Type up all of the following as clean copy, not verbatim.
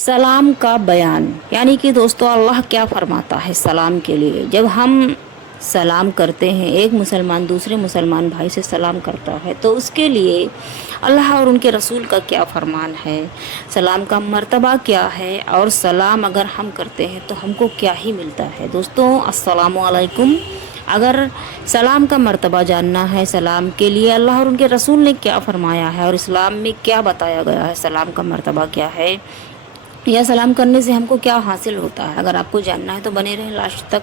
सलाम का बयान यानी कि दोस्तों अल्लाह क्या फरमाता है सलाम के लिए। जब हम सलाम करते हैं, एक मुसलमान दूसरे मुसलमान भाई से सलाम करता है, तो उसके लिए अल्लाह और उनके रसूल का क्या फरमान है, सलाम का मर्तबा क्या है, और सलाम अगर हम करते हैं तो हमको क्या ही मिलता है। दोस्तों अस्सलामु अलैकुम। अगर सलाम का मर्तबा जानना है, सलाम के लिए अल्लाह और उनके रसूल ने क्या फरमाया है और इस्लाम में क्या बताया गया है, सलाम का मर्तबा क्या है, या सलाम करने से हमको क्या हासिल होता है, अगर आपको जानना है तो बने रहें लास्ट तक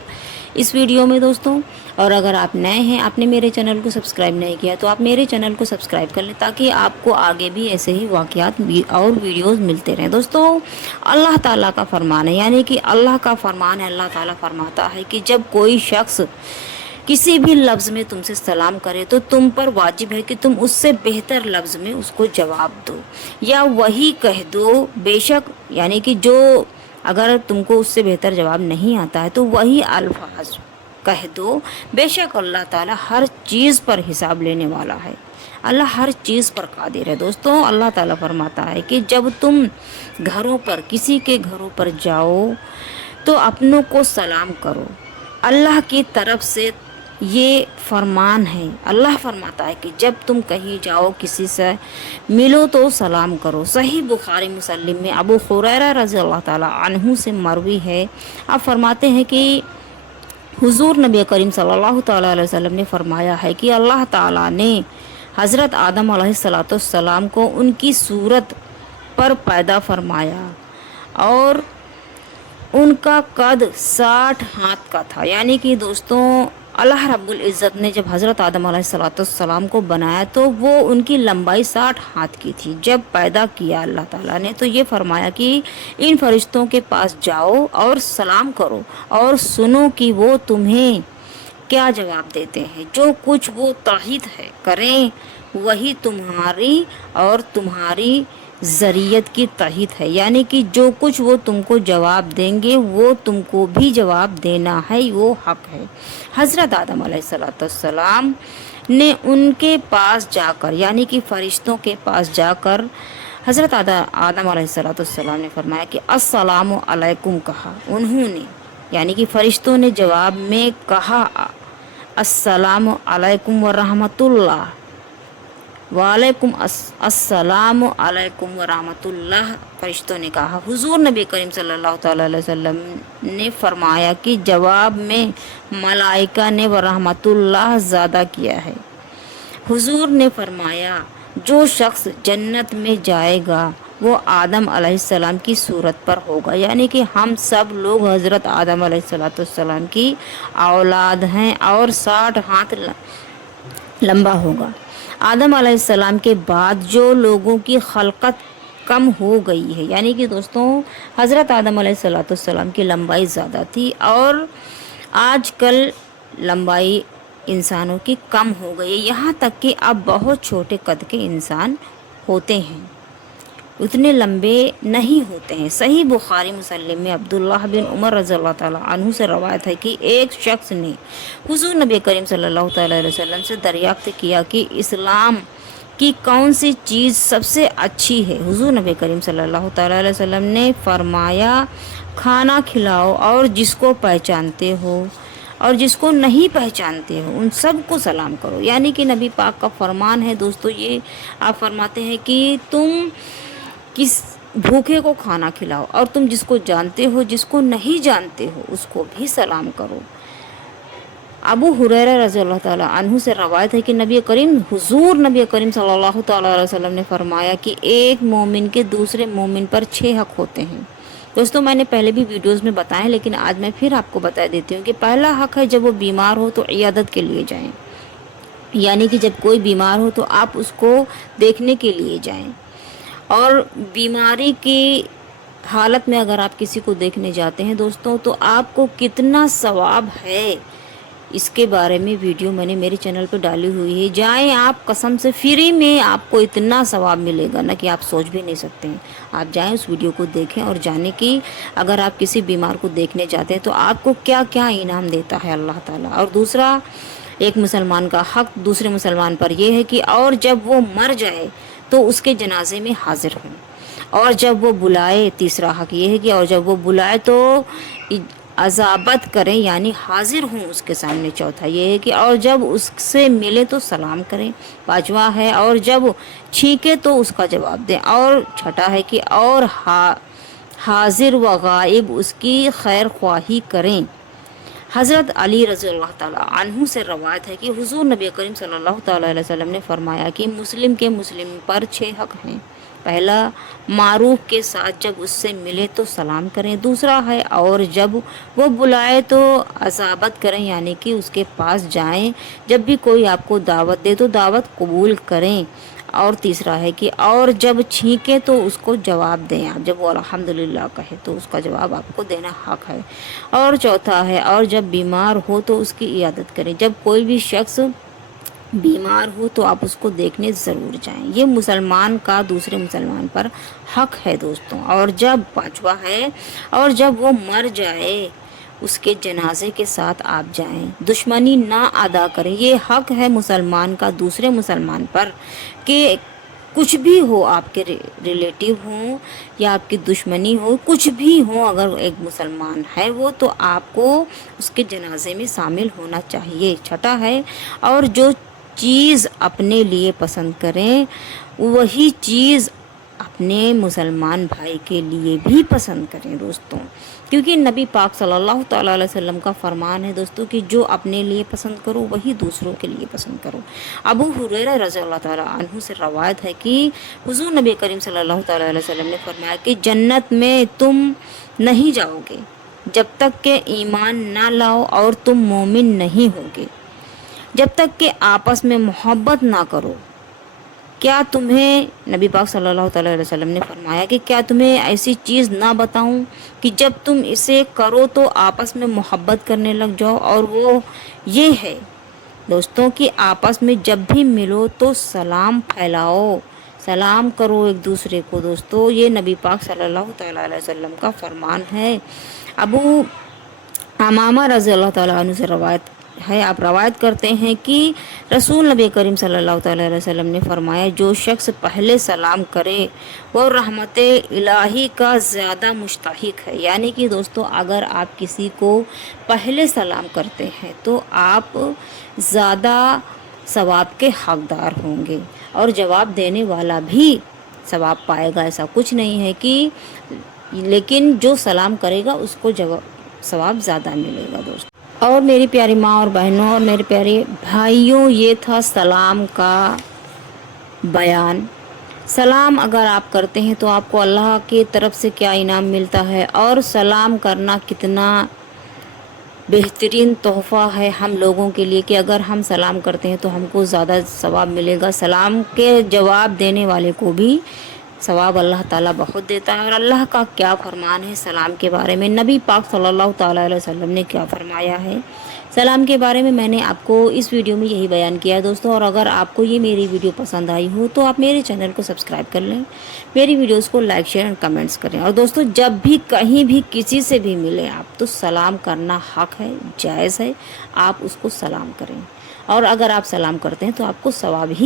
इस वीडियो में दोस्तों। और अगर आप नए हैं, आपने मेरे चैनल को सब्सक्राइब नहीं किया, तो आप मेरे चैनल को सब्सक्राइब कर लें ताकि आपको आगे भी ऐसे ही वाक़यात और वीडियोस मिलते रहें। दोस्तों अल्लाह ताला का फरमान है, यानी कि अल्लाह का फरमान है, अल्लाह ताला फरमाता है कि जब कोई शख्स किसी भी लफ्ज़ में तुमसे सलाम करे तो तुम पर वाजिब है कि तुम उससे बेहतर लफ्ज़ में उसको जवाब दो या वही कह दो। बेशक यानी कि जो अगर तुमको उससे बेहतर जवाब नहीं आता है तो वही अल्फाज कह दो। बेशक अल्लाह ताला हर चीज़ पर हिसाब लेने वाला है, अल्लाह हर चीज़ पर कादिर है। दोस्तों अल्लाह ताला फरमाता है कि जब तुम घरों पर किसी के घरों पर जाओ तो अपनों को सलाम करो। अल्लाह की तरफ से ये फरमान है, अल्लाह फरमाता है कि जब तुम कहीं जाओ किसी से मिलो तो सलाम करो। सही बुखारी मुसल्लिम में अबू हुरैरा रज़ी अल्लाह ताला अन्हु से मरवी है, आप फरमाते हैं कि हुजूर नबी करीम सल्लल्लाहु ताला अलैहि वसल्लम ने फरमाया है कि अल्लाह ताला ने हज़रत आदम अलैहिस्सलाम को उनकी सूरत पर पैदा फरमाया और उनका कद 60 हाथ का था। यानी कि दोस्तों अल्लाह रब्बुल इज़्ज़त ने जब हज़रत आदम अलैहिस्सलाम को बनाया तो वो उनकी लंबाई 60 हाथ की थी। जब पैदा किया अल्लाह ताला ने तो ये फरमाया कि इन फरिश्तों के पास जाओ और सलाम करो और सुनो कि वो तुम्हें क्या जवाब देते हैं। जो कुछ वो ताहीद है करें वही तुम्हारी और तुम्हारी ज़रियत की ताहीद है, यानी कि जो कुछ वो तुमको जवाब देंगे वो तुमको भी जवाब देना है, वो हक है। हज़रत आदम अलैहिस्सलाम ने उनके पास जाकर यानी कि फ़रिश्तों के पास जाकर हज़रत आदम अलैहिस्सलाम ने फरमाया कि अस्सलामु अलैकुम कहा। उन्होंने यानी कि फ़रिश्तों ने जवाब में कहा अस्सलामु अलैकुम व रहमतुल्लाह, वालेकुम अस्सलाम अलैकुम व रहमतुल्लाह। फरिश्तों ने कहा। हुजूर नबी करीम सल्लल्लाहु अलैहि वसल्लम ने फरमाया कि जवाब में मलाइका ने व रहमतुल्लाह ज़्यादा किया है। हुजूर ने फरमाया जो शख्स जन्नत में जाएगा वो आदम अलैहिस्सलाम की सूरत पर होगा, यानी कि हम सब लोग हज़रत आदम अलैहिस्सलाम की औलाद हैं और 60 हाथ लंबा होगा। आदम अलैहिस्सलाम के बाद जो लोगों की खलकत कम हो गई है, यानी कि दोस्तों हज़रत आदम अलैहिस्सलाम की लंबाई ज़्यादा थी और आजकल लंबाई इंसानों की कम हो गई है, यहाँ तक कि अब बहुत छोटे कद के इंसान होते हैं, उतने लंबे नहीं होते हैं। सही बुखारी मुसल्लिम में अब्दुल्लाह बिन उमर रज़ियल्लाहु ताला अन्हु से रवायत है कि एक शख्स ने हुजूर नबी करीम सल्लल्लाहु अलैहि वसल्लम से दरियाफ्त किया कि इस्लाम की कौन सी चीज़ सबसे अच्छी है। हुजूर नबी करीम सल्लल्लाहु अलैहि वसल्लम ने फरमाया खाना खिलाओ और जिसको पहचानते हो और जिसको नहीं पहचानते हो उन सबको सलाम करो। यानी कि नबी पाक का फरमान है दोस्तों, ये आप फरमाते हैं कि तुम किस भूखे को खाना खिलाओ और तुम जिसको जानते हो जिसको नहीं जानते हो उसको भी सलाम करो। अबू हुरैरा रज़ियल्लाहु ताला अन्हु से रवायत है कि हुजूर नबी करीम सल्लल्लाहु ताला अलैहि वसल्लम ने फरमाया कि एक मोमिन के दूसरे मोमिन पर 6 हक होते हैं। दोस्तों मैंने पहले भी वीडियोस में बताया, लेकिन आज मैं फिर आपको बता देती हूँ कि पहला हक है जब वो बीमार हो तो इयादत के लिए जाएं, यानी कि जब कोई बीमार हो तो आप उसको देखने के लिए जाएं। और बीमारी की हालत में अगर आप किसी को देखने जाते हैं दोस्तों तो आपको कितना सवाब है इसके बारे में वीडियो मैंने मेरे चैनल पर डाली हुई है। जाएं आप, कसम से फ्री में आपको इतना सवाब मिलेगा ना कि आप सोच भी नहीं सकते हैं। आप जाएं उस वीडियो को देखें और जाने कि अगर आप किसी बीमार को देखने जाते हैं तो आपको क्या क्या इनाम देता है अल्लाह ताला। और दूसरा, एक मुसलमान का हक दूसरे मुसलमान पर यह है कि और जब वो मर जाए तो उसके जनाजे में हाजिर हों اور جب وہ بلائے، تیسرا حق یہ ہے کہ اور جب وہ بلائے تو اجابت کریں، یعنی حاضر ہوں اس کے سامنے۔ چوتھا یہ ہے کہ اور جب اس سے ملے تو سلام کریں۔ پانچواں ہے اور جب چھینکے تو اس کا جواب دیں۔ اور چھٹا ہے کہ اور حاضر و غائب اس کی خیر خواہی کریں۔ حضرت علی رضی اللہ تعالیٰ عنہ سے روایت ہے کہ حضور نبی کریم صلی اللہ تعالیٰ علیہ وسلم نے فرمایا کہ مسلم کے مسلم پر 6 حق ہیں۔ پہلا، معروف کے ساتھ جب اس سے ملے تو سلام کریں۔ دوسرا ہے اور جب وہ بلائے تو اجابت کریں، یعنی کہ اس کے پاس جائیں۔ جب بھی کوئی آپ کو دعوت دے تو دعوت قبول کریں۔ اور تیسرا ہے کہ اور جب چھینکے تو اس کو جواب دیں، آپ جب وہ الحمدللہ کہے تو اس کا جواب آپ کو دینا حق ہے۔ اور چوتھا ہے اور جب بیمار ہو تو اس کی عیادت کریں۔ جب کوئی بھی شخص بیمار ہو تو آپ اس کو دیکھنے ضرور جائیں۔ یہ مسلمان کا دوسرے مسلمان پر حق ہے دوستوں۔ اور جب پانچواں ہے اور جب وہ مر جائے اس کے جنازے کے ساتھ آپ جائیں، دشمنی نہ ادا کریں۔ یہ حق ہے مسلمان کا دوسرے مسلمان پر کہ کچھ بھی ہو، آپ کے ریلیٹیو ہوں یا آپ کی دشمنی ہو، کچھ بھی ہو، اگر ایک مسلمان ہے وہ تو آپ کو اس کے جنازے میں شامل ہونا چاہیے۔ چھٹا ہے اور جو چیز اپنے لیے پسند کریں وہی چیز اپنے مسلمان بھائی کے لیے بھی پسند کریں دوستوں، کیونکہ نبی پاک صلی اللہ تعالیٰ علیہ وسلم کا فرمان ہے دوستوں کہ جو اپنے لیے پسند کرو وہی دوسروں کے لیے پسند کرو۔ ابو ہریرہ رضی اللہ تعالیٰ عنہ سے روایت ہے کہ حضور نبی کریم صلی اللہ تعالیٰ علیہ وسلم نے فرمایا کہ جنت میں تم نہیں جاؤ گے جب تک کہ ایمان نہ لاؤ اور تم مومن نہیں ہوگے، جب تک کہ آپس میں محبت نہ کرو۔ کیا تمہیں نبی پاک صلی اللہ تعالیٰ علیہ وسلم نے فرمایا کہ کیا تمہیں ایسی چیز نہ بتاؤں کہ جب تم اسے کرو تو آپس میں محبت کرنے لگ جاؤ؟ اور وہ یہ ہے دوستوں کہ آپس میں جب بھی ملو تو سلام پھیلاؤ، سلام کرو ایک دوسرے کو دوستوں۔ یہ نبی پاک صلی اللہ تعالیٰ علیہ وسلم کا فرمان ہے۔ ابو امامہ رضی اللہ تعالیٰ عنہ سے روایت ہے، آپ روایت کرتے ہیں کہ رسول نبی کریم صلی اللہ تعالیٰ علیہ وسلم نے فرمایا جو شخص پہلے سلام کرے وہ رحمت الہی کا زیادہ مستحق ہے۔ یعنی کہ دوستو اگر آپ کسی کو پہلے سلام کرتے ہیں تو آپ زیادہ ثواب کے حقدار ہوں گے، اور جواب دینے والا بھی ثواب پائے گا، ایسا کچھ نہیں ہے کہ لیکن جو سلام کرے گا اس کو ثواب زیادہ ملے گا دوستو۔ اور میری پیاری ماں اور بہنوں اور میرے پیارے بھائیوں، یہ تھا سلام کا بیان۔ سلام اگر آپ کرتے ہیں تو آپ کو اللہ کی طرف سے کیا انعام ملتا ہے، اور سلام کرنا کتنا بہترین تحفہ ہے ہم لوگوں کے لیے کہ اگر ہم سلام کرتے ہیں تو ہم کو زیادہ ثواب ملے گا۔ سلام کے جواب دینے والے کو بھی ثواب اللہ تعالیٰ بہت دیتا ہے۔ اور اللہ کا کیا فرمان ہے سلام کے بارے میں، نبی پاک صلی اللہ تعالیٰ علیہ وسلم نے کیا فرمایا ہے سلام کے بارے میں نے آپ کو اس ویڈیو میں یہی بیان کیا ہے دوستوں۔ اور اگر آپ کو یہ میری ویڈیو پسند آئی ہو تو آپ میرے چینل کو سبسکرائب کر لیں، میری ویڈیوز کو لائک شیئر اور کمنٹس کریں۔ اور دوستوں جب بھی کہیں بھی کسی سے بھی ملیں آپ تو سلام کرنا حق ہے، جائز ہے، آپ اس کو سلام کریں، اور اگر آپ سلام کرتے ہیں تو آپ کو ثواب ہی